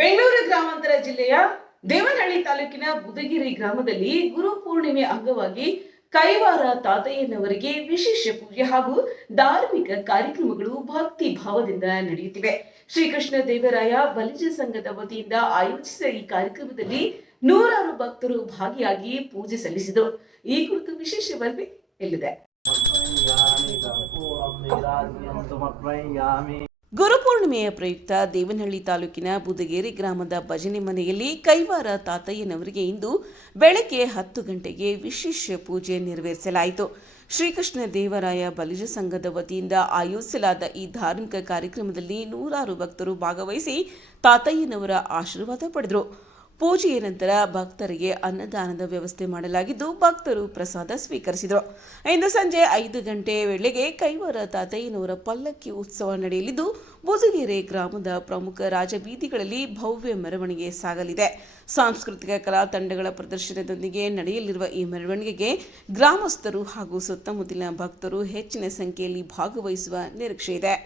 ಬೆಂಗಳೂರು ಗ್ರಾಮಾಂತರ ಜಿಲ್ಲೆಯ ದೇವನಹಳ್ಳಿ ತಾಲೂಕಿನ ಬುದಗಿರಿ ಗ್ರಾಮದಲ್ಲಿ ಗುರು ಪೂರ್ಣಿಮೆ ಅಂಗವಾಗಿ ಕೈವಾರ ತಾತಯ್ಯನವರಿಗೆ ವಿಶೇಷ ಪೂಜೆ ಹಾಗೂ ಧಾರ್ಮಿಕ ಕಾರ್ಯಕ್ರಮಗಳು ಭಕ್ತಿ ಭಾವದಿಂದ ನಡೆಯುತ್ತಿವೆ. ಶ್ರೀಕೃಷ್ಣ ದೇವರಾಯ ಬಲಿಜ ಸಂಘದ ವತಿಯಿಂದ ಆಯೋಜಿಸಿದ ಈ ಕಾರ್ಯಕ್ರಮದಲ್ಲಿ ನೂರಾರು ಭಕ್ತರು ಭಾಗಿಯಾಗಿ ಪೂಜೆ ಸಲ್ಲಿಸಿದರು. ಈ ಕುರಿತು ವಿಶೇಷ ವರದಿ ಇಲ್ಲಿದೆ. ಗುರುಪೂರ್ಣಿಮೆಯ ಪ್ರಯುಕ್ತ ದೇವನಹಳ್ಳಿ ತಾಲೂಕಿನ ಬುದಗೇರಿ ಗ್ರಾಮದ ಭಜನೆ ಮನೆಯಲ್ಲಿ ಕೈವಾರ ತಾತಯ್ಯನವರಿಗೆ ಇಂದು ಬೆಳಗ್ಗೆ 10 ಗಂಟೆಗೆ ವಿಶೇಷ ಪೂಜೆ ನೆರವೇರಿಸಲಾಯಿತು. ಶ್ರೀಕೃಷ್ಣ ದೇವರಾಯ ಬಲಿಜ ಸಂಘದ ವತಿಯಿಂದ ಆಯೋಜಿಸಲಾದ ಈ ಧಾರ್ಮಿಕ ಕಾರ್ಯಕ್ರಮದಲ್ಲಿ ನೂರಾರು ಭಕ್ತರು ಭಾಗವಹಿಸಿ ತಾತಯ್ಯನವರ ಆಶೀರ್ವಾದ ಪಡೆದರು. ಪೂಜೆಯ ನಂತರ ಭಕ್ತರಿಗೆ ಅನ್ನದಾನದ ವ್ಯವಸ್ಥೆ ಮಾಡಲಾಗಿದ್ದು ಭಕ್ತರು ಪ್ರಸಾದ ಸ್ವೀಕರಿಸಿದರು. ಇಂದು ಸಂಜೆ 5 ಗಂಟೆ ವೇಳೆಗೆ ಕೈವಾರ ತಾತಯ್ಯನವರ ಪಲ್ಲಕ್ಕಿ ಉತ್ಸವ ನಡೆಯಲಿದ್ದು ಬುದಗೇರಿ ಗ್ರಾಮದ ಪ್ರಮುಖ ರಾಜಬೀದಿಗಳಲ್ಲಿ ಭವ್ಯ ಮೆರವಣಿಗೆ ಸಾಗಲಿದೆ. ಸಾಂಸ್ಕೃತಿಕ ಕಲಾ ತಂಡಗಳ ಪ್ರದರ್ಶನದೊಂದಿಗೆ ನಡೆಯಲಿರುವ ಈ ಮೆರವಣಿಗೆಗೆ ಗ್ರಾಮಸ್ಥರು ಹಾಗೂ ಸುತ್ತಮುತ್ತಲಿನ ಭಕ್ತರು ಹೆಚ್ಚಿನ ಸಂಖ್ಯೆಯಲ್ಲಿ ಭಾಗವಹಿಸುವ ನಿರೀಕ್ಷೆ ಇದೆ.